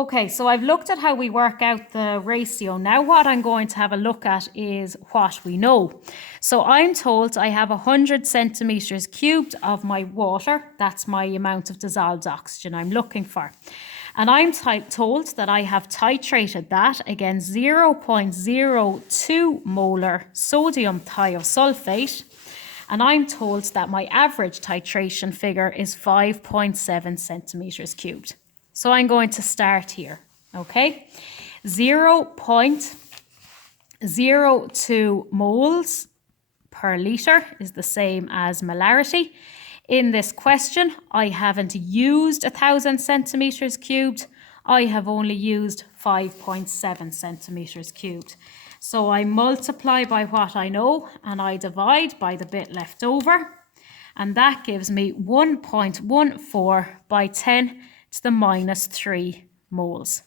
Okay, so I've looked at how we work out the ratio. Now what I'm going to have a look at is what we know. So I'm told I have 100 centimetres cubed of my water. That's my amount of dissolved oxygen I'm looking for. And I'm told that I have titrated that against 0.02 molar sodium thiosulfate. And I'm told that my average titration figure is 5.7 centimetres cubed. So I'm going to start here, okay? 0.02 moles per litre is the same as molarity. In this question, I haven't used 1,000 centimetres cubed. I have only used 5.7 centimetres cubed. So I multiply by what I know and I divide by the bit left over. And that gives me 1.14 by 10 to the minus 3 moles.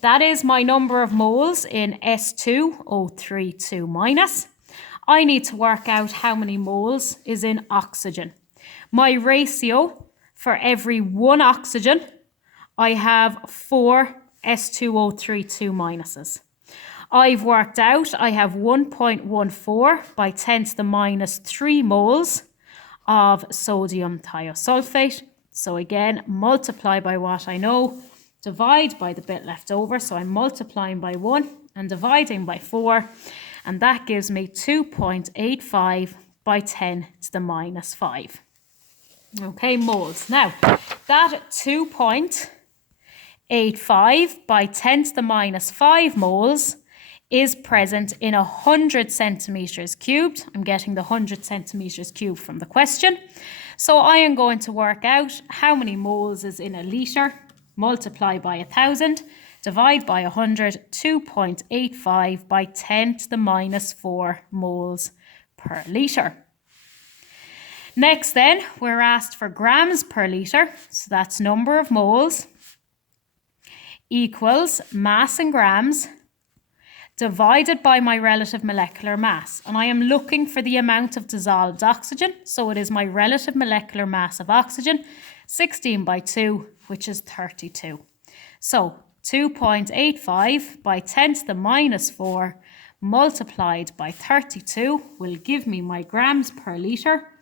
That is my number of moles in S2O32 minus. I need to work out how many moles is in oxygen. My ratio for every 1 oxygen, I have 4 S2O32 minuses. I've worked out I have 1.14 by 10 to the minus 3 moles of sodium thiosulfate. So again, multiply by what I know, divide by the bit left over. So I'm multiplying by 1 and dividing by 4. And that gives me 2.85 by 10 to the minus 5. Okay, moles. Now, that 2.85 by 10 to the minus 5 moles is present in 100 centimetres cubed. I'm getting the 100 centimetres cubed from the question. So I am going to work out how many moles is in a litre, multiply by 1,000, divide by 100, 2.85 by 10 to the minus 4 moles per litre. Next then, we're asked for grams per litre, so that's number of moles, equals mass in grams, divided by my relative molecular mass. And I am looking for the amount of dissolved oxygen. So it is my relative molecular mass of oxygen, 16 by 2, which is 32. So 2.85 by 10 to the minus 4 multiplied by 32 will give me my grams per litre,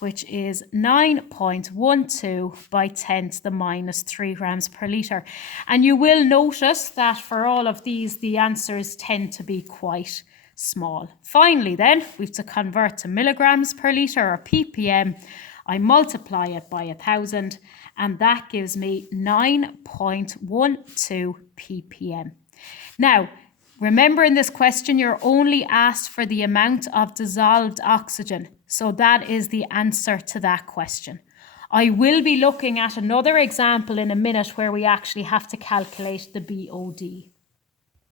which is 9.12 by 10 to the minus 3 grams per litre. And you will notice that for all of these, the answers tend to be quite small. Finally then, we have to convert to milligrams per litre or ppm. I multiply it by 1,000 and that gives me 9.12 ppm. Now, remember in this question, you're only asked for the amount of dissolved oxygen. So that is the answer to that question. I will be looking at another example in a minute where we actually have to calculate the BOD.